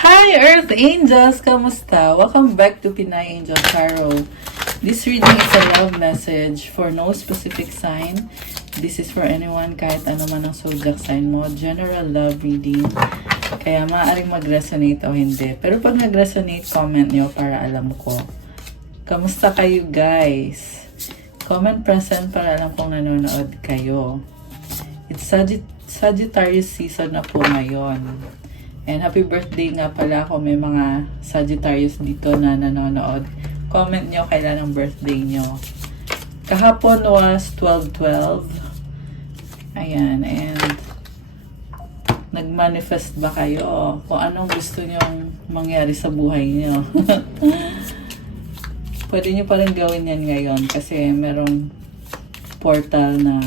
Hi Earth Angels! Kamusta? Welcome back to Pinay Angel Tarot. This reading is a love message for no specific sign. This is for anyone kahit ano man ang zodiac sign mo. General love reading. Kaya maaaring mag-resonate o hindi. Pero pag nag-resonate, comment nyo para alam ko. Kamusta kayo guys? Comment present para alam kong nanonood kayo. It's Sagittarius season na po ngayon. And happy birthday nga pala kung may mga Sagittarius dito na nanonood. Comment nyo kailan ang birthday nyo. Kahapon was 12/12. Ayan, and nag-manifest ba kayo? Kung anong gusto nyong mangyari sa buhay nyo. Pwede nyo pa rin gawin yan ngayon kasi merong portal na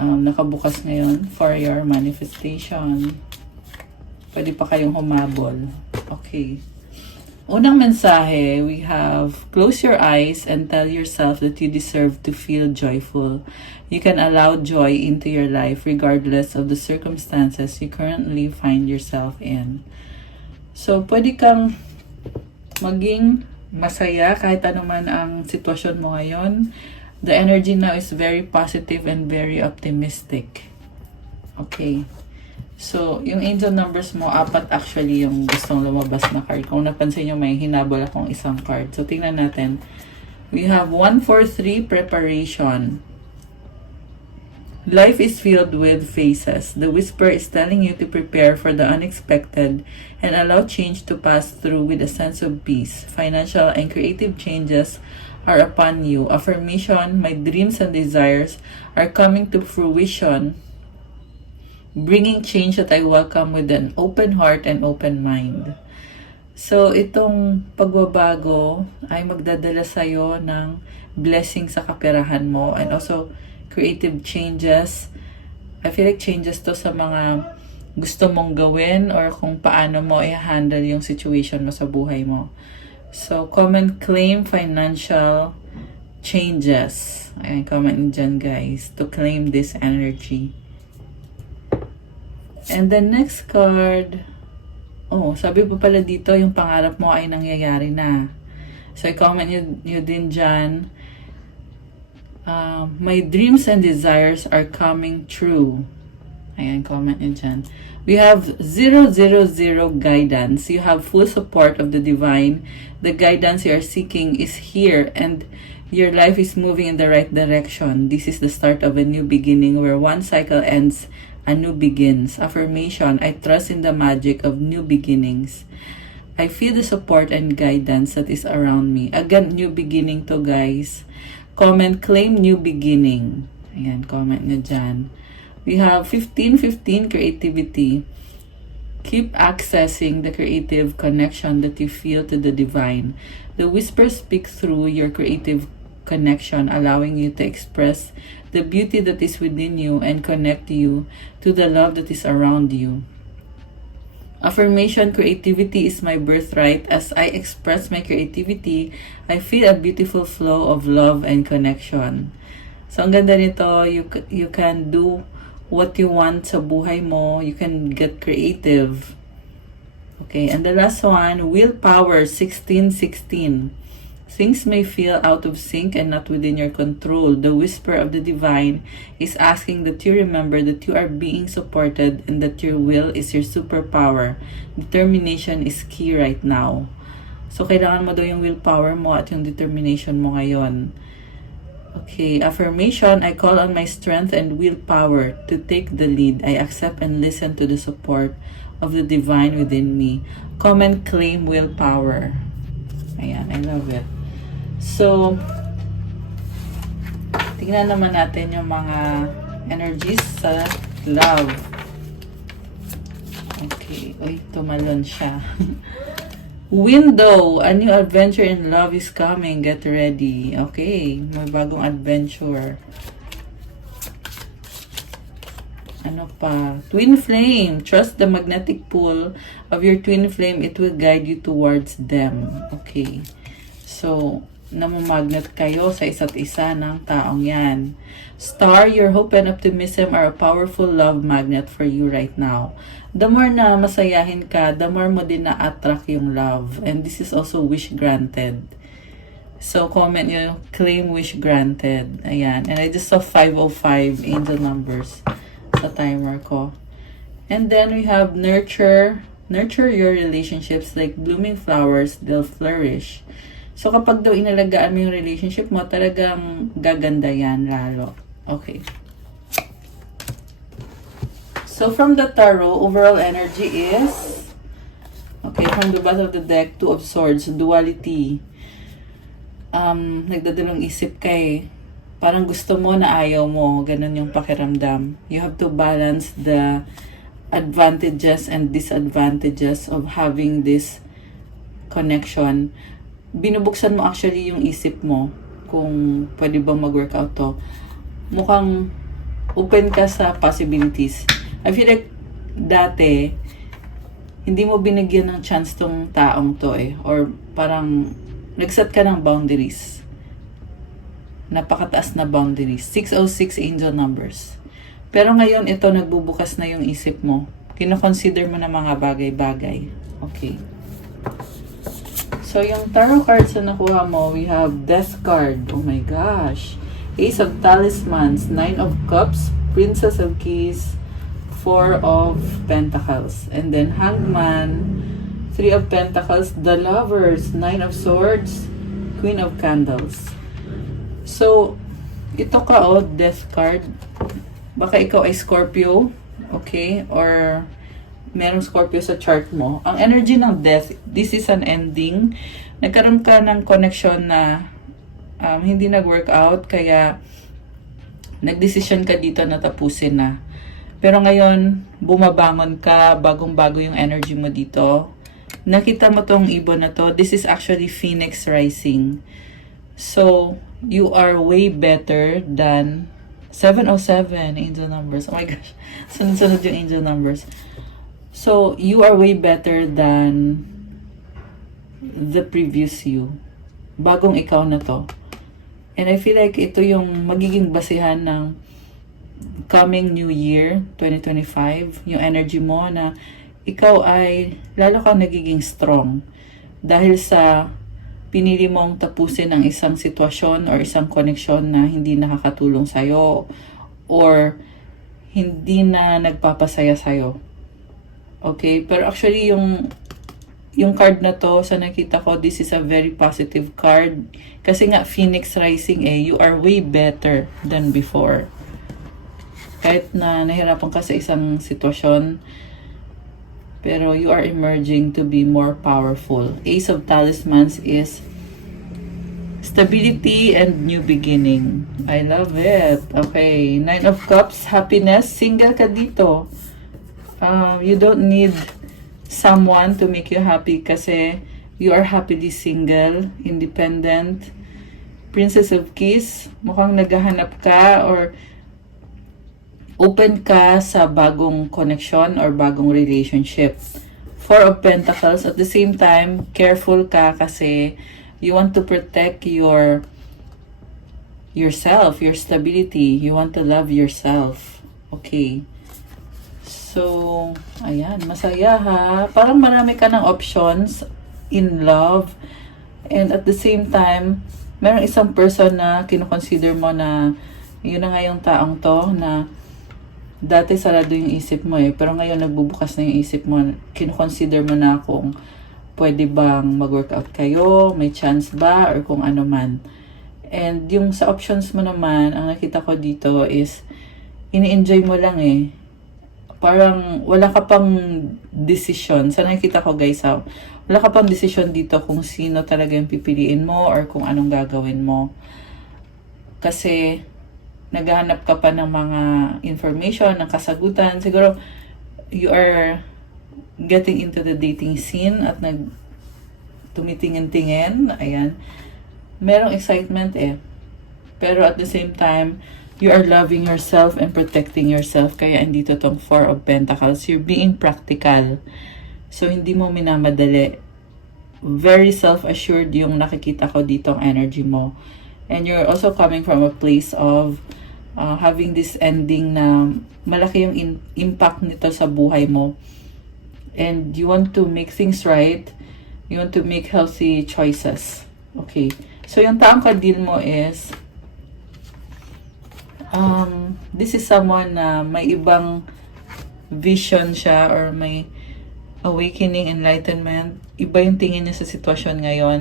nakabukas ngayon for your manifestation. Pwede pa kayong humabol. Okay. Unang mensahe, we have, close your eyes and tell yourself that you deserve to feel joyful. You can allow joy into your life regardless of the circumstances you currently find yourself in. So, pwede kang maging masaya kahit ano man ang sitwasyon mo ngayon. The energy now is very positive and very optimistic. Okay. So, yung angel numbers mo, 4 actually yung gustong lumabas na card. Kung napansin nyo, may hinabol akong isang card. So, tingnan natin. We have 143, preparation. Life is filled with phases. The whisper is telling you to prepare for the unexpected and allow change to pass through with a sense of peace. Financial and creative changes are upon you. Affirmation, my dreams and desires are coming to fruition, bringing change that I welcome with an open heart and open mind. So, itong pagbabago ay magdadala sa'yo ng blessing sa kaperahan mo and also creative changes. I feel like changes to sa mga gusto mong gawin or kung paano mo i-handle yung situation mo sa buhay mo. So, comment, claim financial changes. Ayan, comment nyo dyan guys to claim this energy. And the next card, sabi po pala dito, yung pangarap mo ay nangyayari na. So, i-comment nyo din dyan, my dreams and desires are coming true. Ayan, comment nyo dyan. We have 000 guidance. You have full support of the divine. The guidance you are seeking is here and your life is moving in the right direction. This is the start of a new beginning where one cycle ends, a new begins. Affirmation, I trust in the magic of new beginnings. I feel the support and guidance that is around me. Again, new beginning to guys. Comment, claim new beginning. Ayan, comment nyo dyan. We have 1515, creativity. Keep accessing the creative connection that you feel to the divine. The whisper speaks through your creative connection, allowing you to express the beauty that is within you and connect you to the love that is around you. Affirmation, creativity is my birthright. As I express my creativity, I feel a beautiful flow of love and connection. So, ang ganda nito, you can do what you want sa buhay mo. You can get creative. Okay, and the last one, willpower, 1616. Things may feel out of sync and not within your control. The whisper of the divine is asking that you remember that you are being supported and that your will is your superpower. Determination is key right now. So, kailangan mo daw yung willpower mo at yung determination mo ngayon. Okay, affirmation, I call on my strength and willpower to take the lead. I accept and listen to the support of the divine within me. Comment, claim willpower. Ayan, I love it. So, tingnan naman natin yung mga energies sa love. Okay. Uy, tumalon siya. Window. A new adventure in love is coming. Get ready. Okay. May bagong adventure. Ano pa? Twin flame. Trust the magnetic pull of your twin flame. It will guide you towards them. Okay. So, namumagnet kayo sa isa't isa ng taong yan. Star, your hope and optimism are a powerful love magnet for you right now. The more na masayahin ka, the more mo din na-attract yung love. And this is also wish granted. So, comment nyo, claim wish granted. Ayan. And I just saw 505 angel numbers sa timer ko. And then we have nurture. Nurture your relationships like blooming flowers, they'll flourish. So, kapag daw inalagaan mo yung relationship mo, talagang gaganda yan lalo. Okay. So, from the tarot, overall energy is, okay, from the bottom of the deck, Two of Swords, duality. Nagdadalawang isip ka eh. Parang gusto mo na ayaw mo. Ganun yung pakiramdam. You have to balance the advantages and disadvantages of having this connection. Binubuksan mo actually yung isip mo kung pwede bang mag-workout to. Mukhang open ka sa possibilities. I feel like dati, hindi mo binigyan ng chance tong taong to eh. Or parang nagset ka ng boundaries. Napakataas na boundaries. 606 angel numbers. Pero ngayon, ito nagbubukas na yung isip mo. Kino-consider mo na mga bagay-bagay. Okay. So, yung tarot cards na nakuha mo, we have Death card. Oh my gosh. Ace of Talismans, Nine of Cups, Princess of Keys, Four of Pentacles. And then Hangman, Three of Pentacles, the Lovers, Nine of Swords, Queen of Candles. So, ito ka Death card. Baka ikaw ay Scorpio, okay? Or merong Scorpio sa chart mo. Ang energy ng Death, this is an ending. Nagkaroon ka ng connection na hindi nag-workout, kaya nagdesisyon ka dito na tapusin na. Pero ngayon, bumabangon ka, bagong-bago yung energy mo dito. Nakita mo tong ibon na to, this is actually Phoenix rising. So, you are way better than 707 angel numbers. Oh my gosh, sunod-sunod yung angel numbers. So, you are way better than the previous you. Bagong ikaw na to. And I feel like ito yung magiging basihan ng coming new year, 2025. Yung energy mo na ikaw ay lalo kang nagiging strong dahil sa pinili mong tapusin ang isang sitwasyon or isang koneksyon na hindi nakakatulong sa'yo or hindi na nagpapasaya sa'yo. Okay? Pero actually yung card na to, sa nakita ko, this is a very positive card. Kasi nga, Phoenix Rising you are way better than before. Kahit na nahirapan ka sa isang sitwasyon, pero you are emerging to be more powerful. Ace of Talismans is stability and new beginning. I love it. Okay. Nine of Cups, happiness. Single ka dito. You don't need someone to make you happy kasi you are happily single, independent. Princess of Keys, mukhang naghahanap ka or open ka sa bagong connection or bagong relationship. Four of Pentacles, at the same time, careful ka kasi you want to protect yourself, your stability. You want to love yourself. Okay. So, ayan, masaya ha. Parang marami ka ng options in love. And at the same time, merong isang person na kinoconsider mo na yun na nga yung taong to na dati sarado yung isip mo pero ngayon nagbubukas na yung isip mo. Kino-consider mo na kung pwede bang mag-workout kayo, may chance ba, or kung ano man. And yung sa options mo naman, ang nakita ko dito is, ini-enjoy mo lang Parang wala ka pang decision. Sa nakita ko guys wala ka pang decision dito kung sino talaga yung pipiliin mo or kung anong gagawin mo. Kasi, naghahanap ka pa ng mga information, ng kasagutan. Siguro, you are getting into the dating scene at tumitingin-tingin. Ayan. Merong excitement Pero at the same time, you are loving yourself and protecting yourself. Kaya andito tong Four of Pentacles. You're being practical. So, hindi mo minamadali. very self-assured yung nakikita ko dito ang energy mo. And you're also coming from a place of having this ending na malaki yung impact nito sa buhay mo. And you want to make things right. You want to make healthy choices. Okay. So, yung taong ka-deal mo is, this is someone na may ibang vision siya or may awakening, enlightenment. Iba yung tingin niya sa sitwasyon ngayon.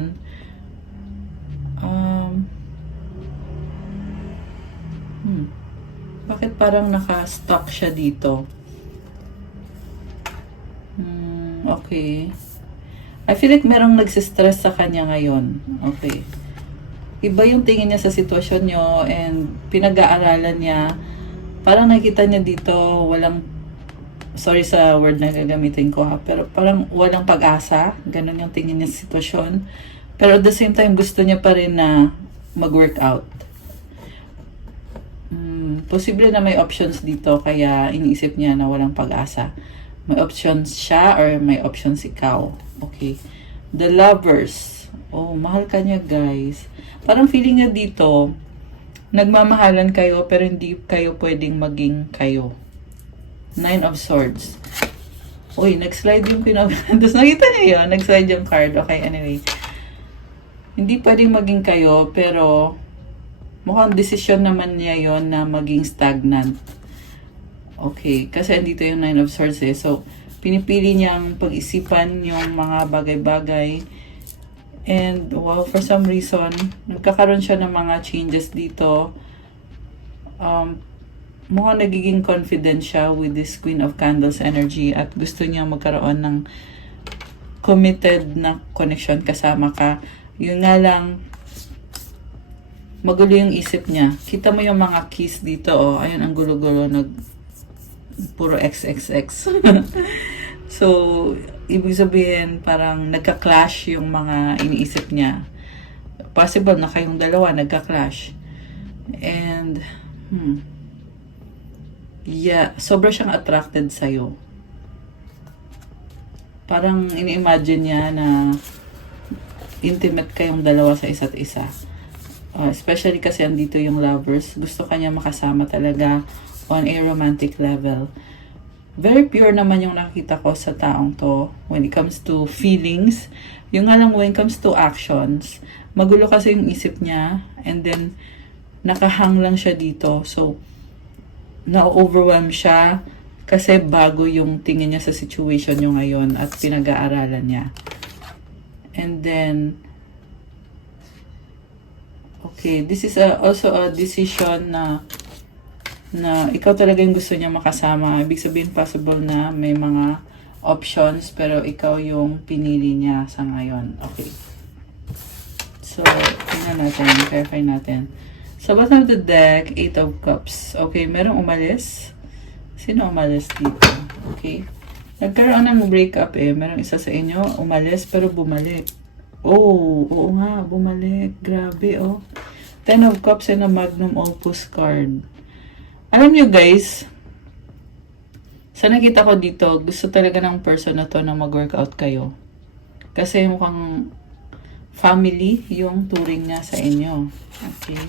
Bakit parang naka-stuck siya dito? Okay. I feel like merong nagsistress sa kanya ngayon. Okay. Iba yung tingin niya sa sitwasyon nyo and pinag-aaralan niya. Parang nakita niya dito walang, sorry sa word na gagamitin ko ha, pero parang walang pag-asa. Ganon yung tingin niya sa sitwasyon. Pero at the same time, gusto niya pa rin na mag-workout. Posible na may options dito, kaya iniisip niya na walang pag-asa. May options siya or may options ikaw. Okay. The Lovers. Oh, mahal ka niya, guys. Parang feeling niya dito, nagmamahalan kayo pero hindi kayo pwedeng maging kayo. 9 of Swords. Uy, nag-slide yung Tapos nakita niyo yun, nag-slide yung card. Okay, anyway. Hindi pwedeng maging kayo, pero mukhang desisyon naman niya yon na maging stagnant. Okay, kasi andito yung 9 of Swords eh. So, pinipili niyang pag-isipan yung mga bagay-bagay. And, well, for some reason, nagkakaroon siya ng mga changes dito. Mukhang nagiging confident siya with this Queen of Candles energy at gusto niya magkaroon ng committed na connection kasama ka. Yun nga lang, magulo yung isip niya. Kita mo yung mga keys dito, oh. Ayun, ang gulo-gulo. Puro XXX. So, ibig sabihin, parang nagka-clash yung mga iniisip niya. Possible na kayong dalawa nagka-clash. And, yeah, sobra siyang attracted sa'yo. Parang ini-imagine niya na intimate kayong dalawa sa isa't isa. Especially kasi andito yung Lovers. Gusto kanya makasama talaga on a romantic level. Very pure naman yung nakita ko sa taong to when it comes to feelings. Yung nga lang when it comes to actions, magulo kasi yung isip niya and then nakahang lang siya dito. So, na-overwhelm siya kasi bago yung tingin niya sa situation nyo ngayon at pinag-aaralan niya. And then, okay, this is also a decision na ikaw talaga yung gusto niya makasama. Ibig sabihin possible na may mga options pero ikaw yung pinili niya sa ngayon. Okay. So, tingnan natin, verify natin. Sa bottom of the deck, 8 of Cups. Okay, merong umalis. Sino umalis dito? Okay. Nagkaroon ng breakup eh. Merong isa sa inyo umalis pero bumalik. Oh, oo nga, bumalik. Grabe, oh. 10 of Cups and a Magnum Opus card. Alam nyo guys, sa nakita ko dito, gusto talaga ng person na to na mag-workout kayo. Kasi mukhang family yung turing niya sa inyo. Okay.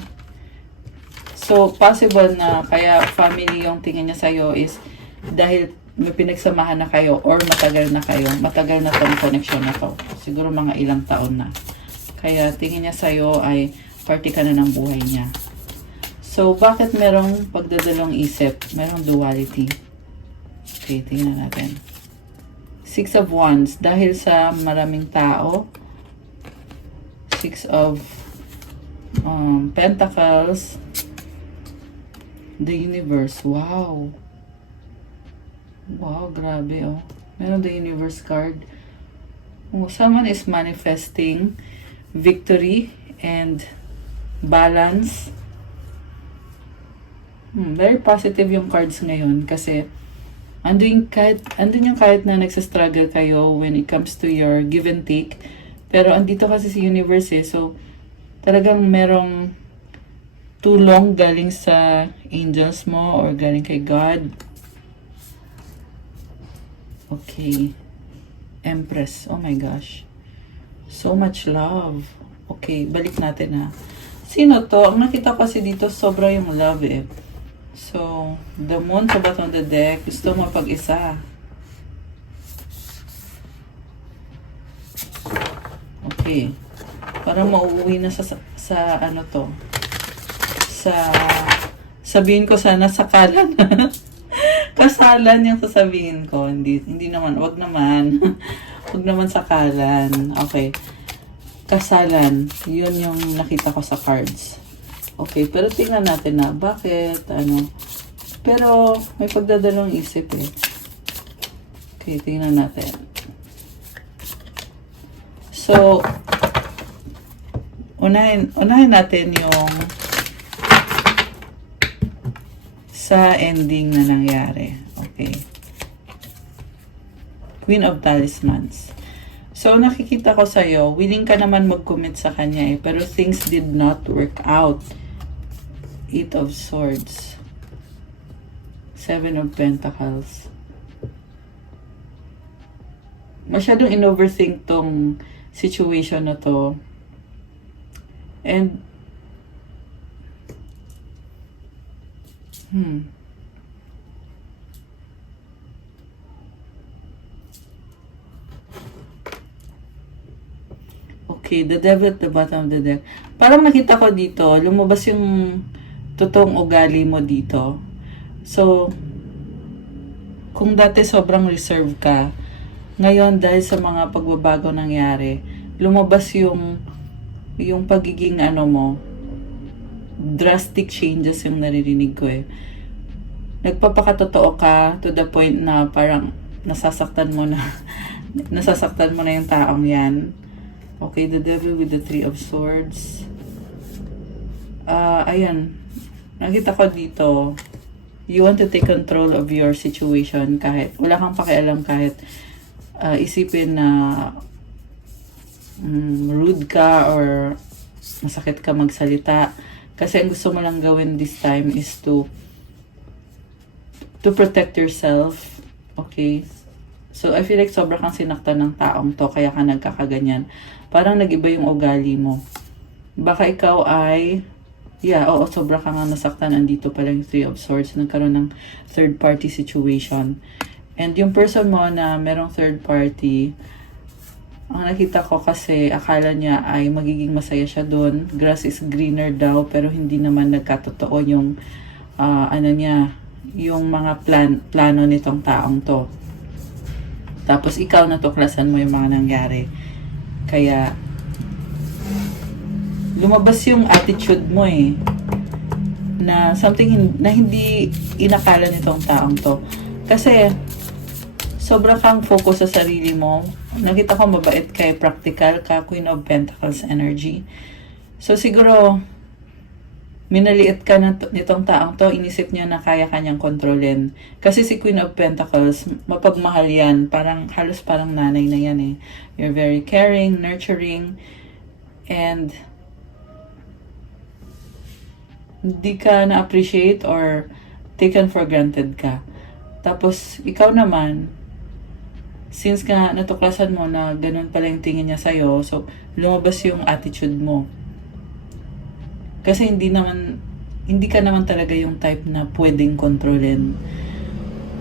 So, possible na kaya family yung tingin niya sa'yo is dahil may pinagsamahan na kayo or matagal na kayo. Matagal na tong connection na to. Siguro mga ilang taon na. Kaya tingin niya sa'yo ay party ka na ng buhay niya. So, bakit merong pagdadalong isip? Merong duality. Okay, tingnan natin. 6 of Wands. Dahil sa maraming tao. 6 of Pentacles. The Universe. Wow. Wow, grabe, oh. Meron the Universe card. Oh, someone is manifesting victory and balance. Very positive yung cards ngayon kasi andun yung kahit na nagsastruggle kayo when it comes to your give and take. Pero andito kasi si Universe eh. So, talagang merong tulong galing sa angels mo or galing kay God. Okay. Empress. Oh my gosh. So much love. Okay, balik natin ha. Sino to? Ang nakita ko kasi dito, sobra yung love eh. So, the moon sa bottom of the deck, gusto mo pag-isa. Okay. Parang mauuwi na sa ano to. Sabihin ko sana sakalan. Kasalan yung sasabihin ko. Hindi naman, wag naman. Wag naman sakalan. Okay. Kasalan. Yun yung nakita ko sa cards. Okay, pero tingnan natin na bakit, ano. Pero may pagdadalawang isip eh. Okay, tingnan natin. So, unahin natin yung sa ending na nangyari. Okay. Queen of Talismans. So, nakikita ko sa'yo, willing ka naman mag-commit sa kanya eh, pero things did not work out. 8 of Swords. 7 of Pentacles. Masyadong in-overthink tong situation na to. And, okay, the devil at the bottom of the deck. Parang nakita ko dito, lumabas yung totoong ugali mo dito. So, kung dati sobrang reserve ka, ngayon dahil sa mga pagbabago nangyari, lumabas yung pagiging ano mo, drastic changes yung naririnig ko eh. Nagpapakatotoo ka to the point na parang nasasaktan mo na yung taong yan. Okay, the devil with the 3 of Swords. Ayan. Nakita ko dito, you want to take control of your situation kahit wala kang pakialam kahit isipin na rude ka or masakit ka magsalita. Kasi ang gusto mo lang gawin this time is to protect yourself. Okay? So, I feel like sobra kang sinaktan ng taong to, kaya ka nagkakaganyan. Parang nag-iba yung ugali mo. Baka ikaw ay, sobra ka nga nasaktan. Andito pala yung 3 of Swords. Nagkaroon ng third party situation. And yung person mo na merong third party, ang nakita ko kasi akala niya ay magiging masaya siya doon. Grass is greener daw, pero hindi naman nagkatotoo yung yung mga plano nitong taong to. Tapos ikaw natuklasan mo yung mga nangyari. Kaya lumabas yung attitude mo eh, na something na hindi inakala nitong taong to. Kasi sobra kang focus sa sarili mo. Nakita ko mabait kay practical ka, Queen of Pentacles energy. So siguro minaliit ka nitong taong to, inisip niya na kaya kanyang kontrolin. Kasi si Queen of Pentacles, mapagmahal yan. Halos parang nanay na yan eh. You're very caring, nurturing, and hindi ka na-appreciate or taken for granted ka. Tapos, ikaw naman, since ka natuklasan mo na ganun pala yung tingin niya sa'yo, so lumabas yung attitude mo. Kasi hindi ka naman talaga yung type na pwedeng kontrolin.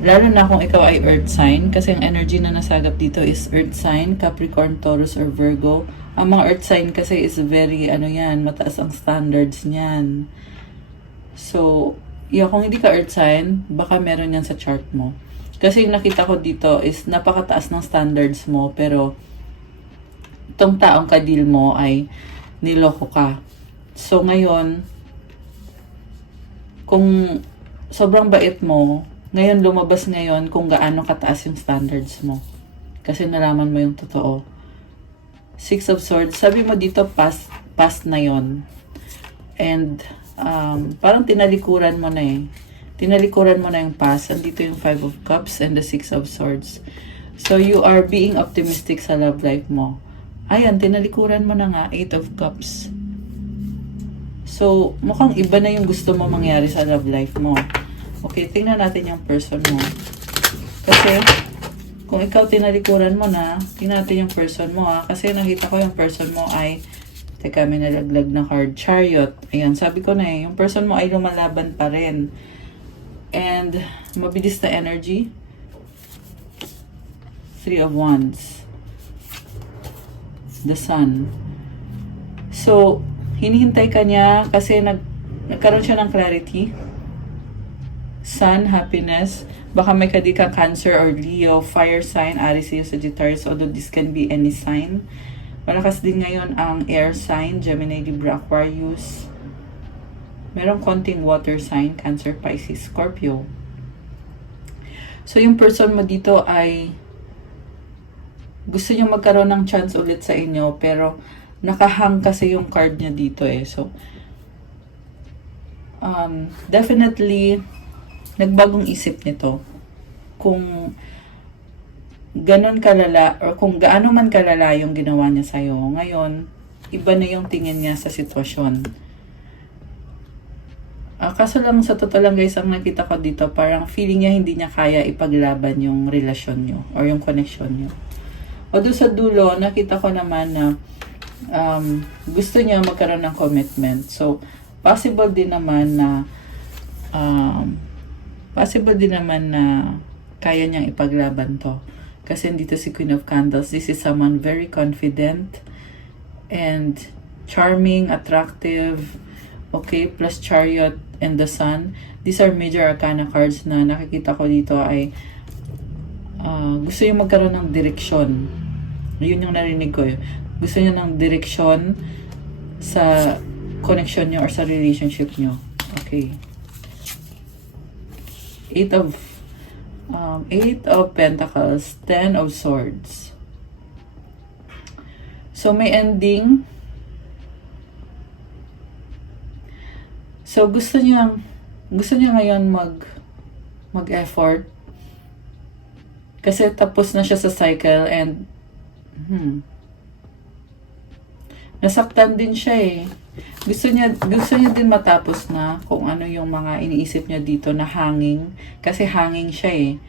Lalo na kung ikaw ay earth sign, kasi ang energy na nasagap dito is earth sign, Capricorn, Taurus, or Virgo. Ang mga earth sign kasi is very, mataas ang standards niyan. So, kung hindi ka earth sign, baka meron yan sa chart mo. Kasi yung nakita ko dito is napakataas ng standards mo, pero itong taong kadil mo ay niloko ka. So, ngayon, kung sobrang bait mo, ngayon lumabas ngayon kung gaano kataas yung standards mo. Kasi nalaman mo yung totoo. 6 of Swords, sabi mo dito past na yon. And, parang tinalikuran mo na eh. Tinalikuran mo na yung past. Andito yung 5 of Cups and the 6 of Swords. So, you are being optimistic sa love life mo. Ayan, tinalikuran mo na nga, 8 of Cups. So, mukhang iba na yung gusto mo mangyari sa love life mo. Okay, tingnan natin yung person mo. Kasi, Kung ikaw tinalikuran mo na, tingnan natin yung person mo kasi nakita ko yung person mo ay, teka, may nalaglag na card, Chariot. Ayan, sabi ko na yung person mo ay lumalaban pa rin. And, mabilis na energy. 3 of Wands. The Sun. So, hinihintay ka niya kasi nagkaroon siya ng clarity. Sun, happiness. Baka may kadika Cancer or Leo, fire sign, Aries, Leo, Sagittarius, although this can be any sign. Malakas din ngayon ang air sign, Gemini, Libra, Aquarius. Merong konting water sign, Cancer, Pisces, Scorpio. So, yung person mo dito ay gusto niyo magkaroon ng chance ulit sa inyo, pero nakahang kasi yung card niya dito So, definitely, nagbagong isip nito. Kung ganon kalala, or kung gaano man kalala yung ginawa niya sa'yo, ngayon, iba na yung tingin niya sa sitwasyon. Kaso lang, sa totoo lang guys, ang nakita ko dito, parang feeling niya hindi niya kaya ipaglaban yung relasyon niyo or yung connection niyo. Although sa dulo, nakita ko naman na gusto niya magkaroon ng commitment. So, possible din naman na kaya niyang ipaglaban to. Kasi dito si Queen of Candles, this is someone very confident and charming, attractive, okay, plus Chariot and the Sun. These are major arcana cards na nakikita ko dito ay gusto niya magkaroon ng direksyon. Yun yung narinig ko. Gusto niya ng direksyon sa connection niyo or sa relationship niyo. Okay. 8 of Pentacles, 10 of Swords. So, may ending. So, gusto niya ngayon mag-effort. Kasi tapos na siya sa cycle and nasaktan din siya Gusto niya din matapos na kung ano yung mga iniisip niya dito na hanging. Kasi hanging siya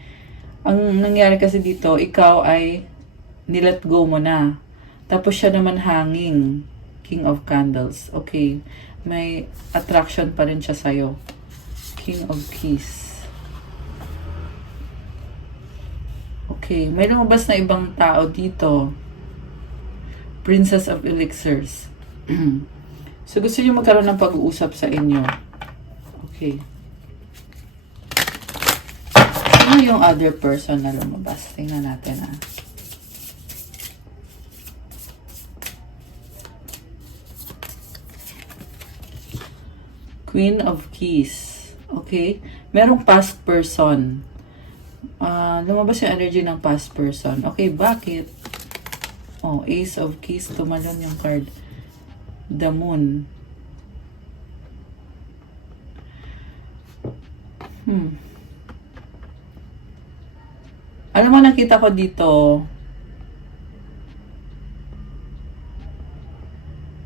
Ang nangyari kasi dito, ikaw ay nilet go mo na. Tapos siya naman hanging. King of Candles. Okay. May attraction pa rin siya sa'yo. King of Keys. Okay. May lumabas na ibang tao dito. Princess of Elixirs. So, gusto niyo magkaroon ng pag-uusap sa inyo. Okay. Ano yung other person na lumabas? Tingnan natin Queen of Keys. Okay. Merong past person. Lumabas yung energy ng past person. Okay, bakit? Ace of Keys. Tumalon yung card. The Moon. Alam mo, nakita ko dito,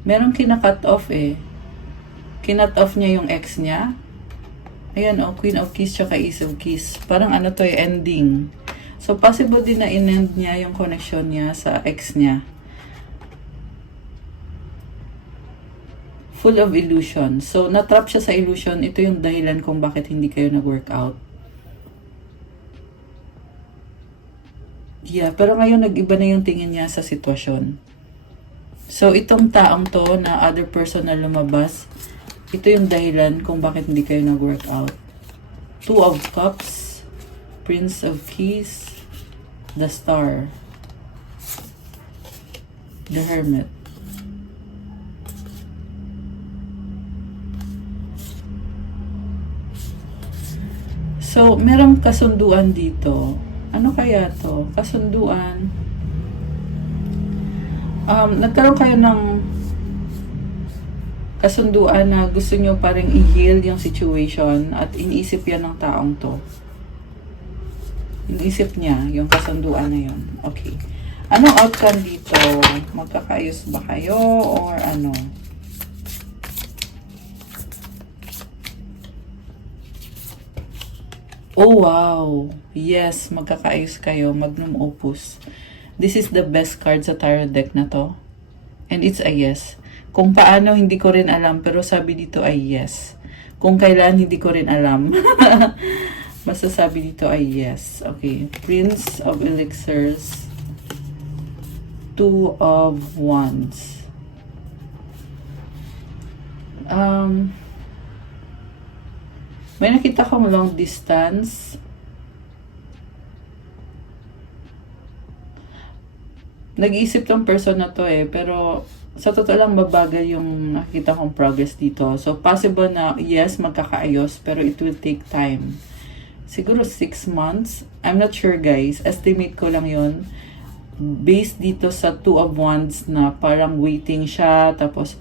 merong kina-cut off Kinut off niya yung ex niya. Ayan Queen of Keys tsaka Ace of Keys. Parang ending. So, possible din na in-end niya yung connection niya sa ex niya. Full of illusion. So, natrap siya sa illusion. Ito yung dahilan kung bakit hindi kayo nag-workout. Yeah, pero ngayon nag-iba na yung tingin niya sa sitwasyon. So, itong taong to na other person na lumabas, ito yung dahilan kung bakit hindi kayo nag-workout. 2 of Cups, Prince of Keys, the Star, the Hermit. So, merong kasunduan dito. Ano kaya to? Kasunduan. Nagkaroon kayo ng kasunduan na gusto nyo parang i-heal yung situation at iniisip yan ng taong to. Iniisip niya yung kasunduan na yun. Okay. Anong outcome dito? Magkakaayos ba kayo or ano? Oh, wow. Yes, magkakaayos kayo. Magnum opus. This is the best card sa tarot deck na to. And it's a yes. Kung paano, hindi ko rin alam. Pero sabi dito ay yes. Kung kailan, hindi ko rin alam. Basta sabi dito ay yes. Okay. Prince of Elixirs. Two of Wands. May nakita kong long distance. Nag-iisip tong person na to pero sa totoo lang mabagal yung nakita kong progress dito. So, possible na yes, magkakaayos, pero it will take time. Siguro 6 months. I'm not sure, guys. Estimate ko lang yun. Based dito sa Two of Wands na parang waiting siya, tapos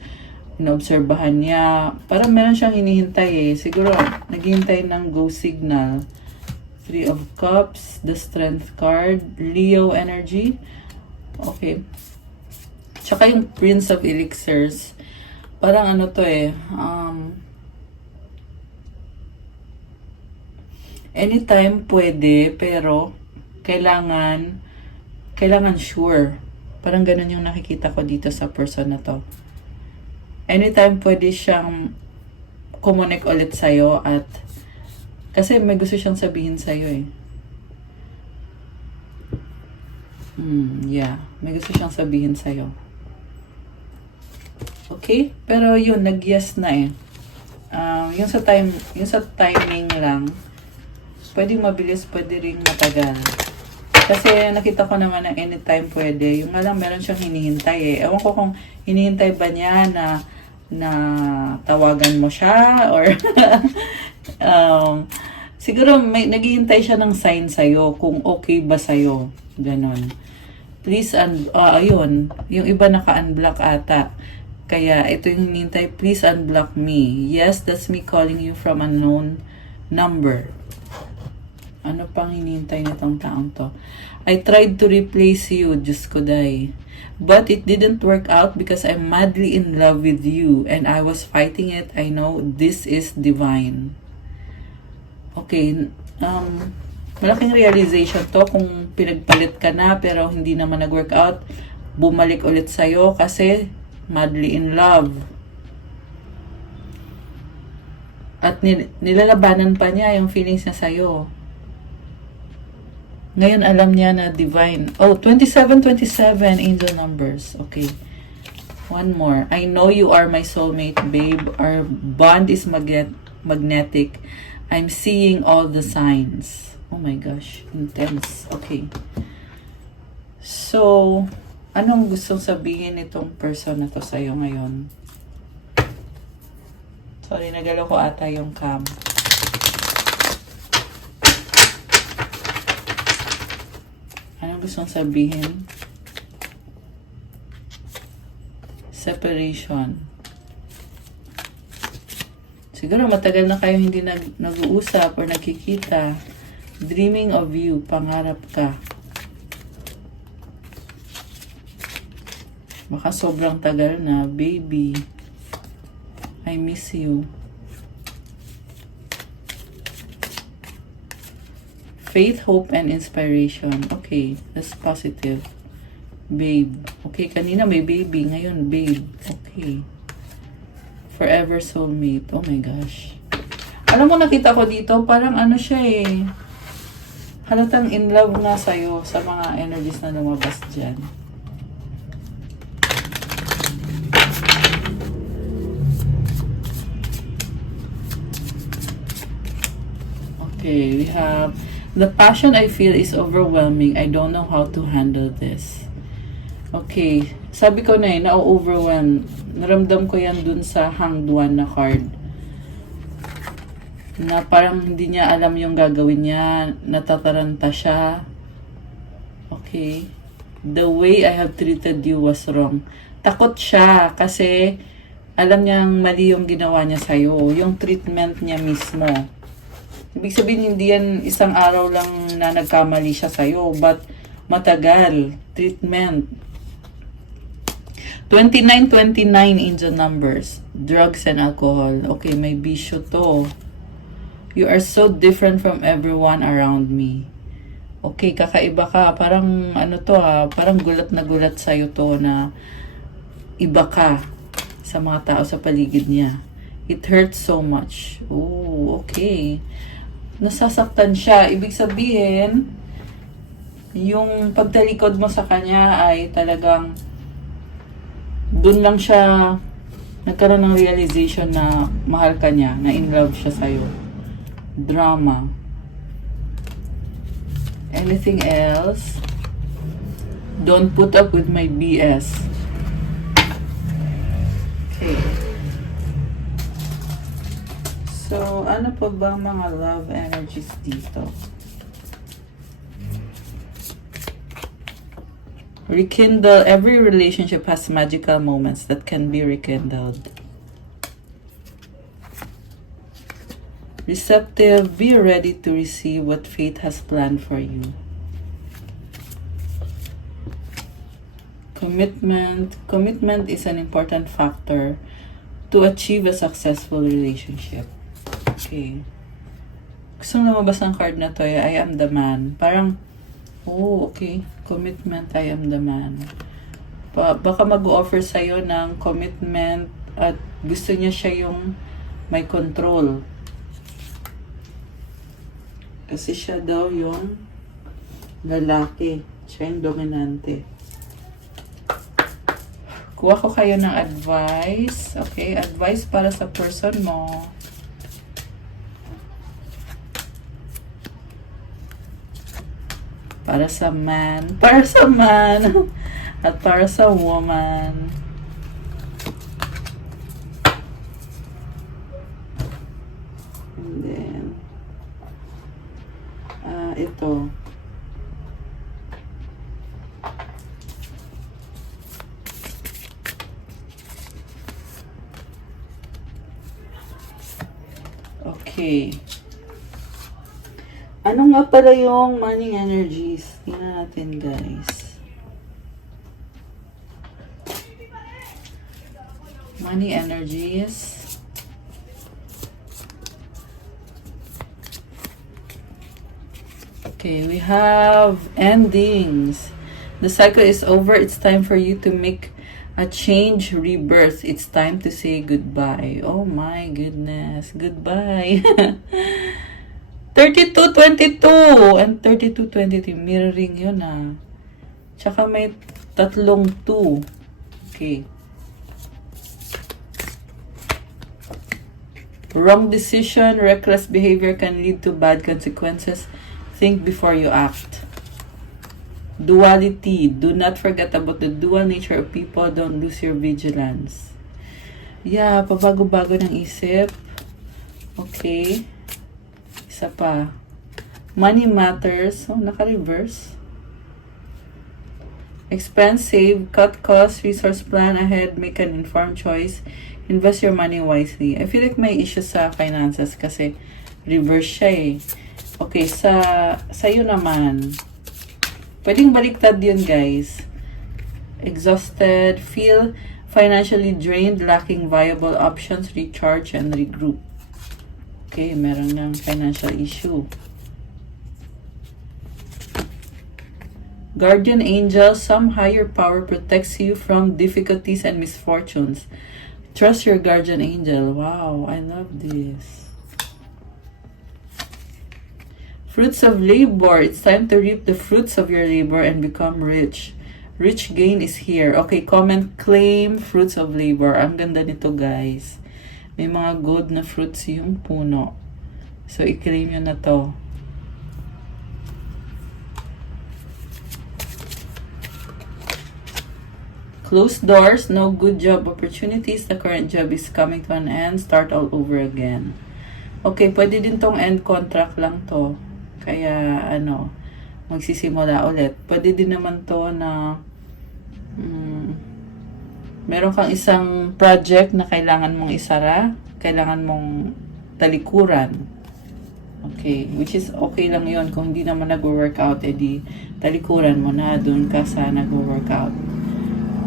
inoobserbahan niya. Parang meron siyang hinihintay Siguro, naghihintay ng go signal. Three of Cups, the Strength card, Leo energy. Okay. Tsaka yung Prince of Elixirs. Parang ano to anytime pwede, pero kailangan sure. Parang ganun yung nakikita ko dito sa person na to. Anytime pwede siyang kumunik ulit sa'yo at kasi may gusto siyang sabihin sa'yo yeah. May gusto siyang sabihin sa'yo. Okay? Pero yun, nag-yes na yung sa timing lang, pwedeng mabilis, pwede ring matagal. Kasi nakita ko naman na anytime pwede. Yung nga lang, meron siyang hinihintay Ewan ko kung hinihintay ba niya na tawagan mo siya or siguro may naghihintay siya ng sign sa'yo kung okay ba sa'yo. Ganon. Please, ayun. Yung iba naka-unblock ata. Kaya ito yung hinihintay. Please unblock me. Yes, that's me calling you from unknown number. Ano pang hinihintay nitong taong to? I tried to replace you, Diyos ko day. But it didn't work out because I'm madly in love with you and I was fighting it. I know this is divine. Okay, malaking realization to kung pinagpalit ka na pero hindi naman nag-work out. Bumalik ulit sa'yo kasi madly in love. At nilalabanan pa niya yung feelings niya sa'yo. Ngayon, alam niya na divine. Oh, 27, angel numbers. Okay. One more. I know you are my soulmate, babe. Our bond is magnetic. I'm seeing all the signs. Oh my gosh. Intense. Okay. So, anong gustong sabihin itong person na to sa'yo ngayon? Sorry, nagalaw ko ata yung cam. Anong gustong sabihin? Separation. Siguro matagal na kayo hindi nag-uusap or nagkikita. Dreaming of you. Pangarap ka. Baka sobrang tagal na. Baby, I miss you. Faith, hope, and inspiration. Okay, that's positive. Babe. Okay, kanina may baby. Ngayon, babe. Okay. Forever soulmate. Oh my gosh. Alam mo, nakita ko dito, parang ano siya halatang in love nga sa'yo sa mga energies na lumabas dyan. Okay, we have the passion I feel is overwhelming. I don't know how to handle this. Okay. Sabi ko na na-overwhelm. Naramdam ko yan dun sa Hanged One na card. Na parang hindi niya alam yung gagawin niya. Natataranta siya. Okay. The way I have treated you was wrong. Takot siya kasi alam niyang mali yung ginawa niya sa'yo. Yung treatment niya mismo. Ibig sabihin, hindi yan isang araw lang na nagkamali siya sa'yo, but matagal. Treatment. 29 angel numbers. Drugs and alcohol. Okay, may bisyo to. You are so different from everyone around me. Okay, kakaiba ka. Parang ano to parang gulat na gulat sa'yo to na iba ka sa mga tao sa paligid niya. It hurts so much. Oh, okay. Nasasaktan siya. Ibig sabihin, yung pagtalikod mo sa kanya ay talagang dun lang siya nagkaroon ng realization na mahal ka niya, na in love siya sa'yo. Drama. Anything else? Don't put up with my BS. Okay. So, ano pa ba mga love energies dito? Rekindle. Every relationship has magical moments that can be rekindled. Receptive. Be ready to receive what fate has planned for you. Commitment. Commitment is an important factor to achieve a successful relationship. Okay. Gusto mo lumabas ng card na to, I am the man. Parang, oh, okay. Commitment, I am the man. Baka mag-offer sa'yo ng commitment at gusto niya siya yung may control. Kasi siya daw yung lalaki. Siya yung dominante. Kuha ko kayo ng advice. Okay, advice para sa person mo. Para sa man. Para sa man. At para sa woman. And then, ito. Okay. Ano nga pala yung money energies? Tingnan natin, guys. Money energies. Okay, we have endings. The cycle is over. It's time for you to make a change, rebirth. It's time to say goodbye. Oh my goodness. Goodbye. 32-22 and 32-23. Mirroring yun Tsaka may tatlong 2. Okay. Wrong decision, reckless behavior can lead to bad consequences. Think before you act. Duality. Do not forget about the dual nature of people. Don't lose your vigilance. Yeah, pabago-bago ng isip. Okay. Isa pa. Money matters. Oh, naka-reverse. Expense, save, cut costs, resource plan ahead, make an informed choice, invest your money wisely. I feel like may issue sa finances kasi reverse siya Okay, sa'yo naman. Pwedeng baliktad yun, guys. Exhausted, feel financially drained, lacking viable options, recharge and regroup. Okay, meron ng financial issue. Guardian angel, some higher power protects you from difficulties and misfortunes. Trust your guardian angel. Wow, I love this. Fruits of labor. It's time to reap the fruits of your labor and become rich. Rich gain is here. Okay, comment, claim fruits of labor. Ang ganda nito, guys. May mga gold na fruits yung puno. So, i-claim nyo na to. Closed doors, no good job opportunities. The current job is coming to an end. Start all over again. Okay, pwede din tong end contract lang to. Kaya, magsisimula ulit. Pwede din naman to na meron kang isang project na kailangan mong isara, kailangan mong talikuran. Okay, which is okay lang yon. Kung hindi naman nag-workout, edi talikuran mo na, dun ka sa nag-workout.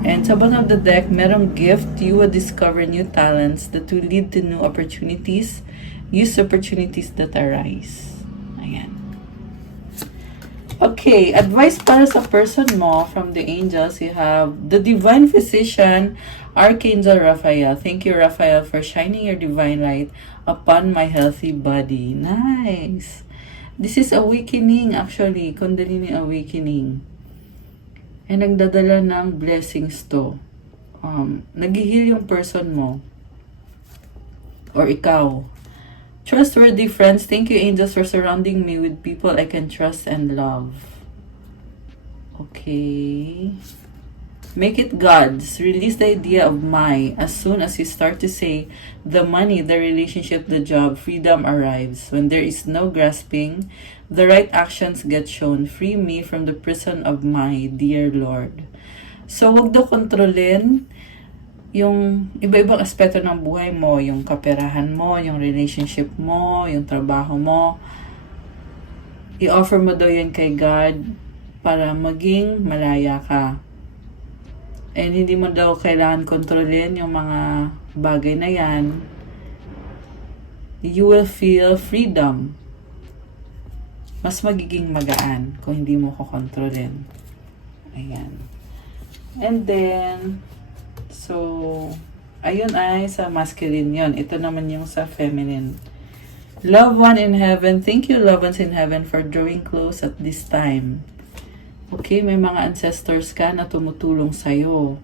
And sa bottom of the deck, merong gift. You will discover new talents that will lead to new opportunities Use opportunities that arise. Ayan. Okay, advice para sa person mo from the angels, you have the Divine Physician, Archangel Raphael. Thank you, Raphael, for shining your divine light upon my healthy body. Nice. This is awakening, actually. Kundalini awakening. And nagdadala ng blessings to. Nag-heal yung person mo. Or ikaw. Trustworthy friends, thank you angels for surrounding me with people I can trust and love. Okay. Make it God's. Release the idea of my. As soon as you start to say, the money, the relationship, the job, freedom arrives. When there is no grasping, the right actions get shown. Free me from the prison of my dear Lord. So, wag daw kontrolin yung iba-ibang aspeto ng buhay mo, yung kaperahan mo, yung relationship mo, yung trabaho mo. I-offer mo daw yan kay God para maging malaya ka. And hindi mo daw kailangan kontrolin yung mga bagay na yan. You will feel freedom. Mas magiging magaan kung hindi mo kokontrolin. Ayan. And then, so, ayun ay sa masculine yon. Ito naman yung sa feminine. Loved one in heaven. Thank you, loved ones in heaven, for drawing close at this time. Okay, may mga ancestors ka na tumutulong sa'yo.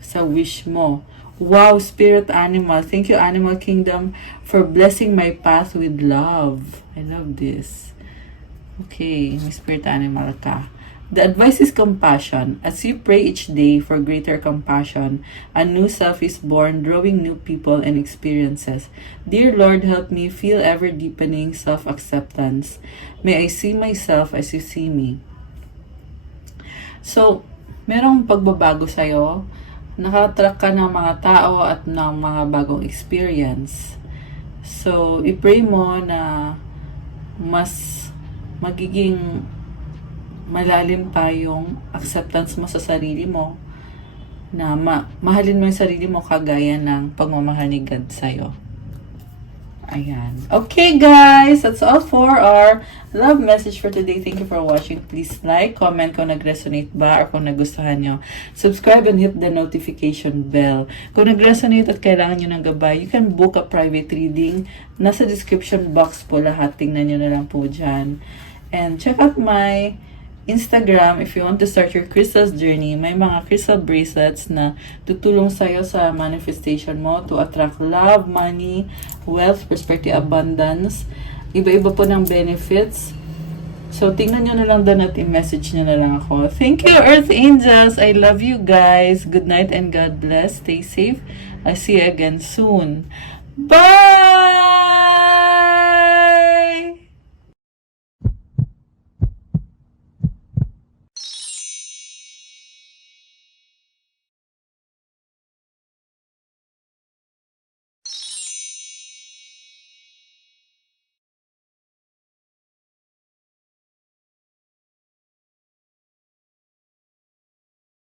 Sa wish mo. Wow, spirit animal. Thank you, animal kingdom, for blessing my path with love. I love this. Okay, may spirit animal ka. The advice is compassion. As you pray each day for greater compassion, a new self is born, drawing new people and experiences. Dear Lord, help me feel ever-deepening self-acceptance. May I see myself as you see me. So, merong pagbabago sa'yo. Nakatrack ka ng mga tao at ng mga bagong experience. So, i-pray mo na mas magiging malalim pa yung acceptance mo sa sarili mo, na mahalin mo yung sarili mo kagaya ng pagmamahal ni God sa'yo. Ayan. Okay guys, that's all for our love message for today. Thank you for watching. Please like, comment kung nag-resonate ba or kung nagustuhan nyo. Subscribe and hit the notification bell. Kung nag-resonate at kailangan nyo ng gabay, you can book a private reading. Nasa description box po lahat. Tingnan nyo na lang po dyan. And check out my Instagram if you want to start your crystals journey. May mga crystal bracelets na tutulong sa'yo sa manifestation mo to attract love, money, wealth, prosperity, abundance. Iba-iba po ng benefits. So, tingnan nyo na lang doon at i-message nyo na lang ako. Thank you, Earth Angels! I love you guys! Good night and God bless. Stay safe. I'll see you again soon. Bye!